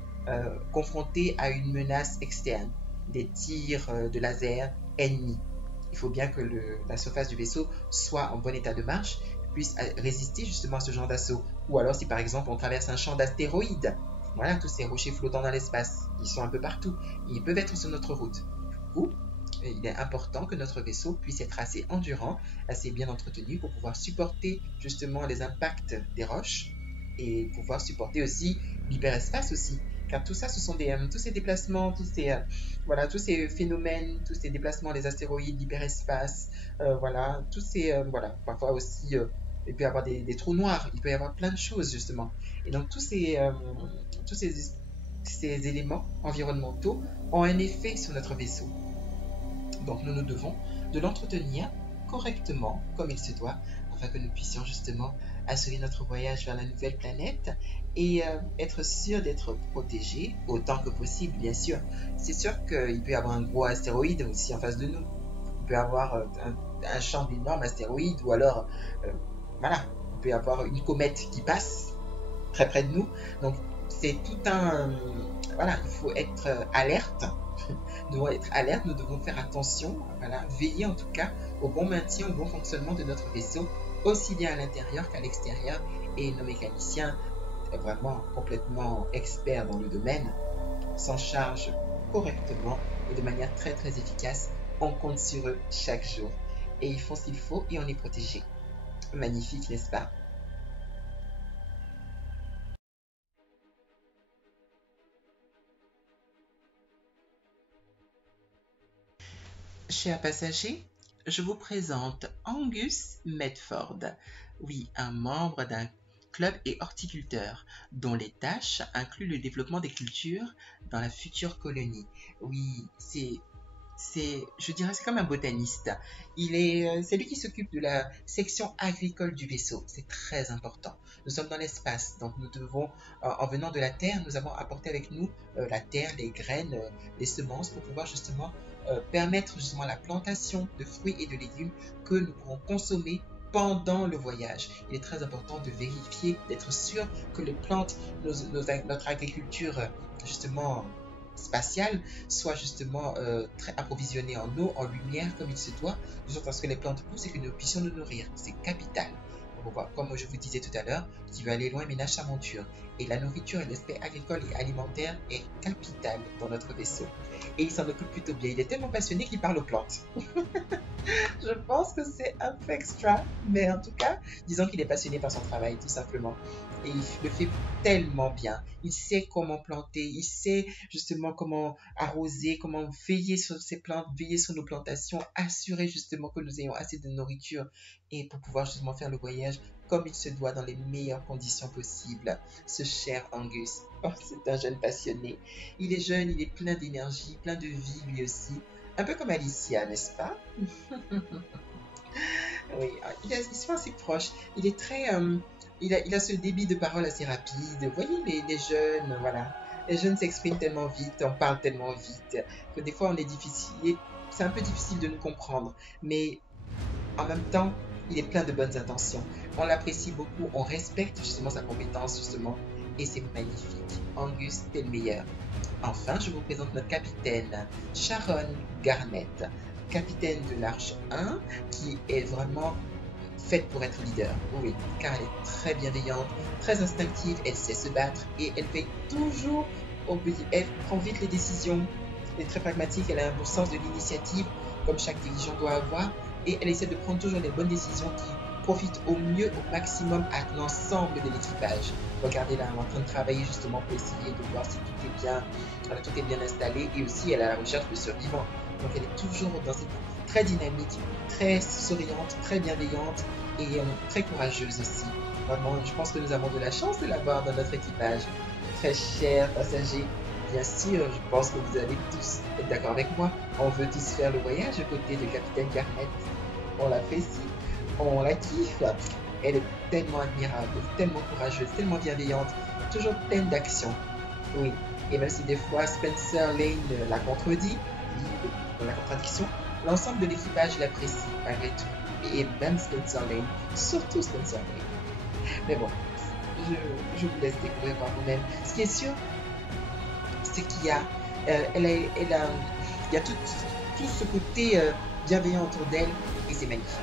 confrontés à une menace externe, des tirs de laser ennemis. Il faut bien que la surface du vaisseau soit en bon état de marche, puisse résister justement à ce genre d'assaut. Ou alors si par exemple on traverse un champ d'astéroïdes, voilà, tous ces rochers flottants dans l'espace, ils sont un peu partout, ils peuvent être sur notre route. Du coup, il est important que notre vaisseau puisse être assez endurant, assez bien entretenu pour pouvoir supporter justement les impacts des roches et pouvoir supporter aussi l'hyperespace aussi. Car tout ça, ce sont tous ces déplacements, voilà, tous ces phénomènes, tous ces déplacements, les astéroïdes, l'hyperespace, voilà, tous ces, voilà, parfois aussi, il peut y avoir des trous noirs, il peut y avoir plein de choses justement. Et donc tous ces éléments environnementaux ont un effet sur notre vaisseau. Donc nous devons de l'entretenir correctement, comme il se doit, afin que nous puissions justement assurer notre voyage vers la nouvelle planète et être sûr d'être protégés autant que possible, bien sûr. C'est sûr qu'il peut y avoir un gros astéroïde aussi en face de nous. Il peut y avoir un champ d'énormes astéroïdes ou alors, voilà, il peut y avoir une comète qui passe très près de nous. Donc c'est tout un... voilà, il faut être alerte. Nous devons être alertes, nous devons faire attention, voilà, veiller en tout cas au bon maintien, au bon fonctionnement de notre vaisseau, aussi bien à l'intérieur qu'à l'extérieur. Et nos mécaniciens, vraiment complètement experts dans le domaine, s'en chargent correctement et de manière très très efficace. On compte sur eux chaque jour et ils font ce qu'il faut et on est protégé. Magnifique, n'est-ce pas? Chers passagers, je vous présente Angus Medford. Oui, un membre d'un club et horticulteur, dont les tâches incluent le développement des cultures dans la future colonie. Oui, je dirais, c'est comme un botaniste. C'est lui qui s'occupe de la section agricole du vaisseau. C'est très important. Nous sommes dans l'espace, donc nous devons, en venant de la Terre, nous avons apporté avec nous la terre, les graines, les semences pour pouvoir justement permettre justement la plantation de fruits et de légumes que nous pourrons consommer pendant le voyage. Il est très important de vérifier, d'être sûr que les plantes, notre agriculture justement spatiale soit justement très approvisionnée en eau, en lumière comme il se doit, de sorte à ce que les plantes poussent et que nous puissions nous nourrir. C'est capital. Comme je vous disais tout à l'heure, qui veut aller loin ménage sa monture. Et la nourriture et l'aspect agricole et alimentaire est capital dans notre vaisseau. Et il s'en occupe plutôt bien. Il est tellement passionné qu'il parle aux plantes. Je pense que c'est un peu extra, mais en tout cas, disons qu'il est passionné par son travail, tout simplement. Et il le fait tellement bien. Il sait comment planter, il sait justement comment arroser, comment veiller sur ces plantes, veiller sur nos plantations, assurer justement que nous ayons assez de nourriture et pour pouvoir justement faire le voyage comme il se doit dans les meilleures conditions possibles. Ce cher Angus, oh, c'est un jeune passionné. Il est jeune, il est plein d'énergie, plein de vie lui aussi. Un peu comme Alicia, n'est-ce pas? Oui, ils sont assez proches. Il est très... il a ce débit de parole assez rapide. Vous voyez, les jeunes, voilà. Les jeunes s'expriment tellement vite, on parle tellement vite, que des fois, c'est un peu difficile de nous comprendre. Mais en même temps, il est plein de bonnes intentions. On l'apprécie beaucoup, on respecte justement sa compétence, justement. Et c'est magnifique. Angus, t'es le meilleur. Enfin, je vous présente notre capitaine, Sharon Garnett, capitaine de l'Arche 1, qui est vraiment faite pour être leader. Oui, car elle est très bienveillante, très instinctive, elle sait se battre et elle fait toujours elle prend vite les décisions. Elle est très pragmatique, elle a un bon sens de l'initiative, comme chaque dirigeant doit avoir, et elle essaie de prendre toujours les bonnes décisions qui profitent au mieux, au maximum à l'ensemble de l'équipage. Regardez là, elle est en train de travailler justement pour essayer de voir si tout est bien installé, et aussi elle est à la recherche de survivants. Donc elle est toujours dans cette très dynamique, très souriante, très bienveillante et très courageuse aussi. Vraiment, je pense que nous avons de la chance de l'avoir dans notre équipage. Très chers passagers, bien sûr, je pense que vous allez tous être d'accord avec moi. On veut tous faire le voyage aux côtés de Capitaine Garnett. On l'apprécie, on la kiffe. Elle est tellement admirable, tellement courageuse, tellement bienveillante, toujours pleine d'action. Oui, et même si des fois Spencer Lane la contredit, oui, dans la contradiction, l'ensemble de l'équipage l'apprécie malgré tout. Et même Spencer Lane, surtout Spencer Lane. Mais bon, je vous laisse découvrir par vous-même. Ce qui est sûr, c'est qu'il y a, il y a tout ce côté bienveillant autour d'elle et c'est magnifique.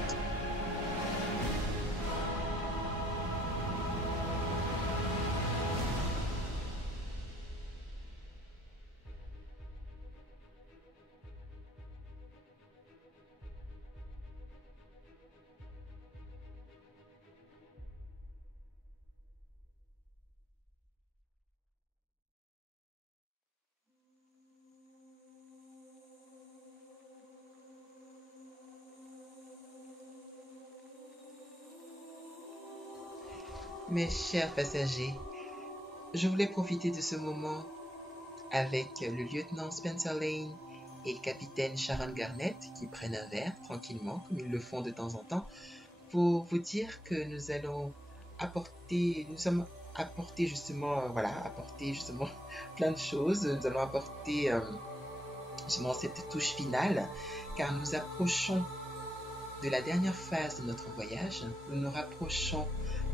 Mes chers passagers, je voulais profiter de ce moment avec le lieutenant Spencer Lane et le capitaine Sharon Garnett qui prennent un verre tranquillement, comme ils le font de temps en temps, pour vous dire que nous sommes apporté justement, apporter justement plein de choses. Nous allons apporter justement cette touche finale, car nous approchons de la dernière phase de notre voyage. Nous nous rapprochons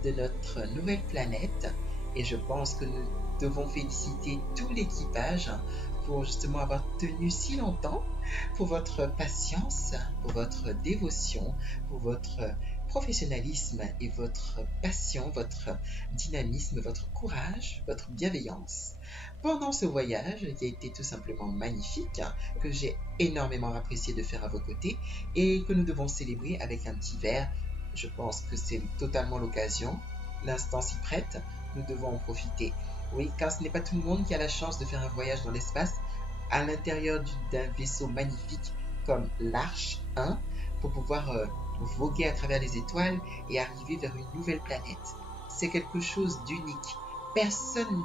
de notre nouvelle planète et je pense que nous devons féliciter tout l'équipage pour justement avoir tenu si longtemps, pour votre patience, pour votre dévotion, pour votre professionnalisme et votre passion, votre dynamisme, votre courage, votre bienveillance. Pendant ce voyage qui a été tout simplement magnifique, que j'ai énormément apprécié de faire à vos côtés et que nous devons célébrer avec un petit verre, je pense que c'est totalement l'occasion. L'instant s'y prête, nous devons en profiter. Oui, car ce n'est pas tout le monde qui a la chance de faire un voyage dans l'espace à l'intérieur d'un vaisseau magnifique comme l'Arche 1 pour pouvoir voguer à travers les étoiles et arriver vers une nouvelle planète. C'est quelque chose d'unique. Personne,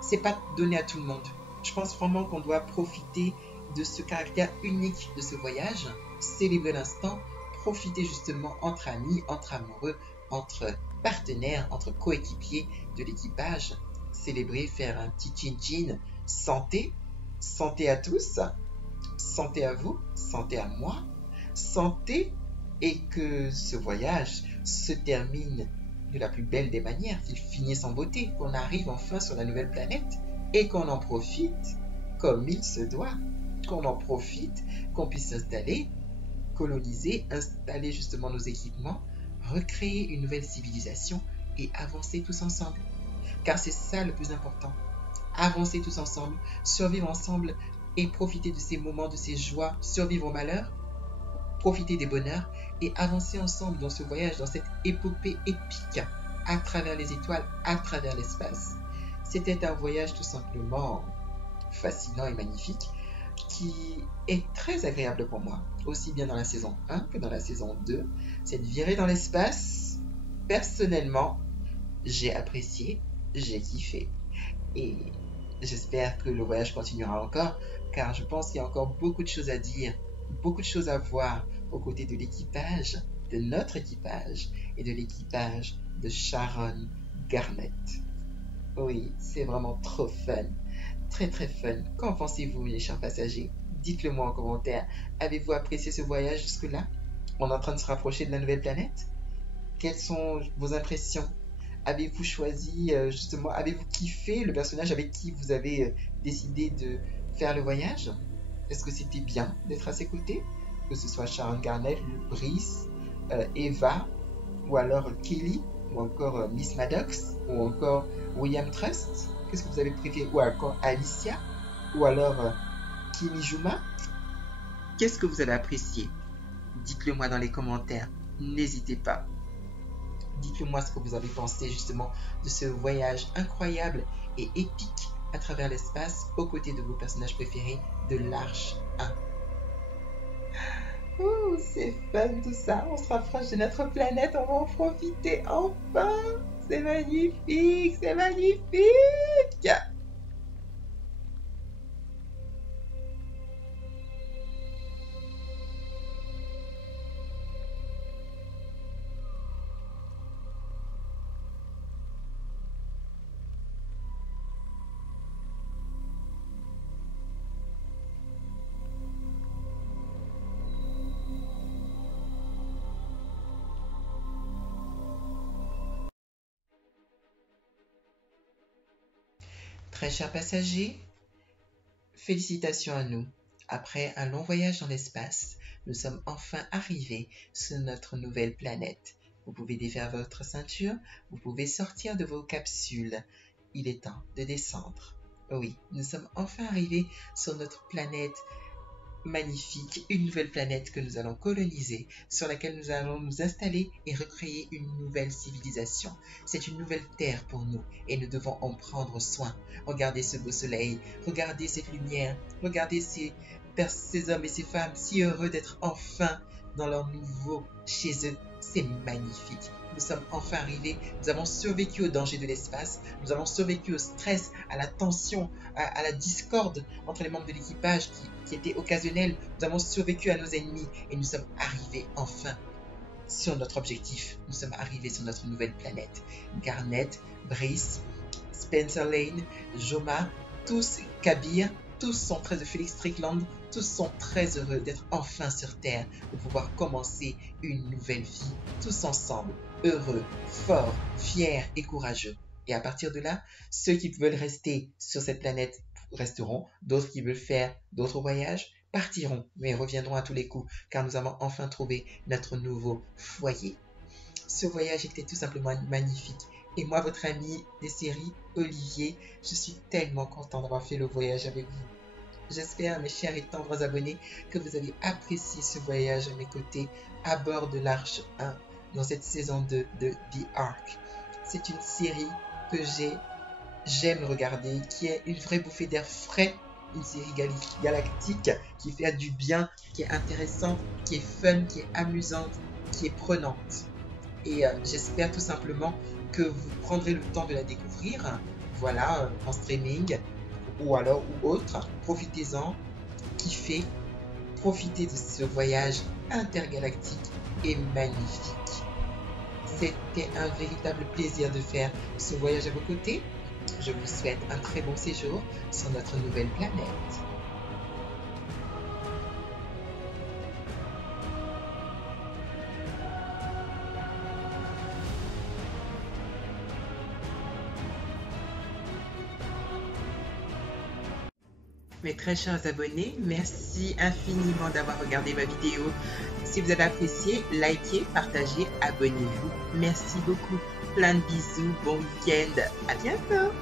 c'est pas donné à tout le monde. Je pense vraiment qu'on doit profiter de ce caractère unique de ce voyage, célébrer l'instant, profiter justement entre amis, entre amoureux, entre partenaires, entre coéquipiers de l'équipage, célébrer, faire un petit chin-chin, santé, santé à tous, santé à vous, santé à moi, santé et que ce voyage se termine de la plus belle des manières, qu'il finisse en beauté, qu'on arrive enfin sur la nouvelle planète et qu'on en profite comme il se doit, qu'on en profite, qu'on puisse s'installer, coloniser, installer justement nos équipements, recréer une nouvelle civilisation et avancer tous ensemble. Car c'est ça le plus important. Avancer tous ensemble, survivre ensemble et profiter de ces moments, de ces joies, survivre au malheur, profiter des bonheurs et avancer ensemble dans ce voyage, dans cette épopée épique à travers les étoiles, à travers l'espace. C'était un voyage tout simplement fascinant et magnifique qui est très agréable pour moi, aussi bien dans la saison 1 que dans la saison 2. Cette virée dans l'espace, personnellement, j'ai apprécié, j'ai kiffé. Et j'espère que le voyage continuera encore, car je pense qu'il y a encore beaucoup de choses à dire, beaucoup de choses à voir aux côtés de l'équipage, de notre équipage et de l'équipage de Sharon Garnett. Oui, c'est vraiment trop fun. Très très fun. Qu'en pensez-vous, les chers passagers? Dites-le moi en commentaire. Avez-vous apprécié ce voyage jusque-là? On est en train de se rapprocher de la nouvelle planète? Quelles sont vos impressions? Avez-vous choisi, justement, avez-vous kiffé le personnage avec qui vous avez décidé de faire le voyage? Est-ce que c'était bien d'être à ses côtés? Que ce soit Sharon Garnett, Brice, Eva, ou alors Kelly, ou encore Miss Maddox, ou encore William Trust? Qu'est-ce que vous avez préféré? Ou encore Alicia? Ou alors Kimi Juma? Qu'est-ce que vous avez apprécié? Dites-le moi dans les commentaires. N'hésitez pas. Dites-le moi ce que vous avez pensé justement de ce voyage incroyable et épique à travers l'espace aux côtés de vos personnages préférés de l'Arche 1. Ouh, c'est fun tout ça. On se rapproche de notre planète, on va en profiter enfin. C'est magnifique, c'est magnifique. Très chers passagers, félicitations à nous. Après un long voyage dans l'espace, nous sommes enfin arrivés sur notre nouvelle planète. Vous pouvez défaire votre ceinture, vous pouvez sortir de vos capsules. Il est temps de descendre. Oui, nous sommes enfin arrivés sur notre planète magnifique, une nouvelle planète que nous allons coloniser, sur laquelle nous allons nous installer et recréer une nouvelle civilisation. C'est une nouvelle terre pour nous et nous devons en prendre soin. Regardez ce beau soleil, regardez cette lumière, regardez ces hommes et ces femmes si heureux d'être enfin dans leur nouveau chez eux. C'est magnifique. Nous sommes enfin arrivés, nous avons survécu au danger de l'espace, nous avons survécu au stress, à la tension, à la discorde entre les membres de l'équipage qui était occasionnelle. Nous avons survécu à nos ennemis et nous sommes arrivés enfin sur notre objectif. Nous sommes arrivés sur notre nouvelle planète. Garnet, Brice, Spencer Lane, Joma, tous, Kabir, tous sont très de Félix Strickland, tous sont très heureux d'être enfin sur Terre, de pouvoir commencer une nouvelle vie, tous ensemble, heureux, forts, fiers et courageux. Et à partir de là, ceux qui veulent rester sur cette planète resteront, d'autres qui veulent faire d'autres voyages partiront, mais reviendront à tous les coups, car nous avons enfin trouvé notre nouveau foyer. Ce voyage était tout simplement magnifique. Et moi, votre ami des séries, Olivier, je suis tellement content d'avoir fait le voyage avec vous. J'espère, mes chers et tendres abonnés, que vous avez apprécié ce voyage à mes côtés à bord de l'Arche 1 dans cette saison 2 de The Ark. C'est une série que j'aime regarder, qui est une vraie bouffée d'air frais, une série galactique qui fait du bien, qui est intéressante, qui est fun, qui est amusante, qui est prenante. Et j'espère tout simplement que vous prendrez le temps de la découvrir, voilà, en streaming ou alors ou autre. Profitez-en, kiffez, profitez de ce voyage intergalactique et magnifique. C'était un véritable plaisir de faire ce voyage à vos côtés. Je vous souhaite un très bon séjour sur notre nouvelle planète. Mes très chers abonnés, merci infiniment d'avoir regardé ma vidéo. Si vous avez apprécié, likez, partagez, abonnez-vous. Merci beaucoup. Plein de bisous, bon week-end. À bientôt.